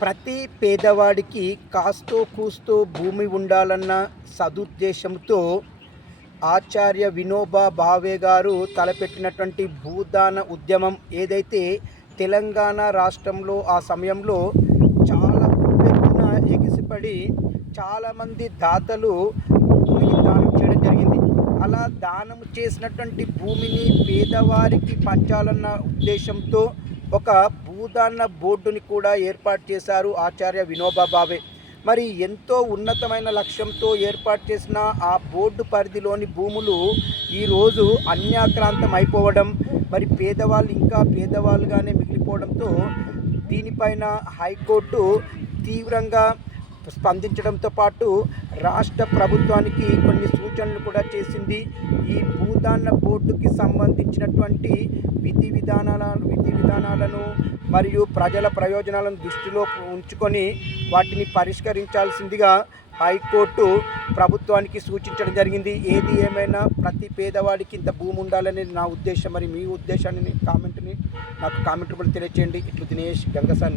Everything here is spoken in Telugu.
ప్రతి పేదవాడికి కాస్తో కూస్తో భూమి ఉండాలన్న సదుద్దేశంతో ఆచార్య వినోబా భావే గారు తలపెట్టినటువంటి భూదాన ఉద్యమం ఏదైతే తెలంగాణ రాష్ట్రంలో ఆ సమయంలో చాలా పెద్దన ఎగిసిపడి చాలామంది దాతలు భూమిని దానం చేయడం జరిగింది. అలా దానం చేసినటువంటి భూమిని పేదవారికి పంచాలన్న ఉద్దేశంతో ఒక భూదాన బోర్డుని కూడా ఏర్పాటు చేశారు ఆచార్య వినోబా భావే. మరి ఎంతో ఉన్నతమైన లక్ష్యంతో ఏర్పాటు చేసిన ఆ బోర్డు పరిధిలోని భూములు ఈరోజు అన్యాక్రాంతం అయిపోవడం, మరి పేదవాళ్ళు ఇంకా పేదవాళ్ళుగానే మిగిలిపోవడంతో దీనిపైన హైకోర్టు తీవ్రంగా స్పందించడంతో పాటు రాష్ట్ర ప్రభుత్వానికి కొన్ని సూచనలు కూడా చేసింది. ఈ భూదాన బోర్డుకి సంబంధించినటువంటి విధి విధానాలను మరియు ప్రజల ప్రయోజనాలను దృష్టిలో ఉంచుకొని వాటిని పరిష్కరించాల్సిందిగా హైకోర్టు ప్రభుత్వానికి సూచించడం జరిగింది. ఏది ఏమైనా ప్రతి పేదవాడికి ఇంత భూమి ఉండాలనేది నా ఉద్దేశం. మరి మీ ఉద్దేశాన్ని నాకు కామెంట్ రూపంలో తెలియచేయండి. ఇట్లు దినేష్ గంగసాని.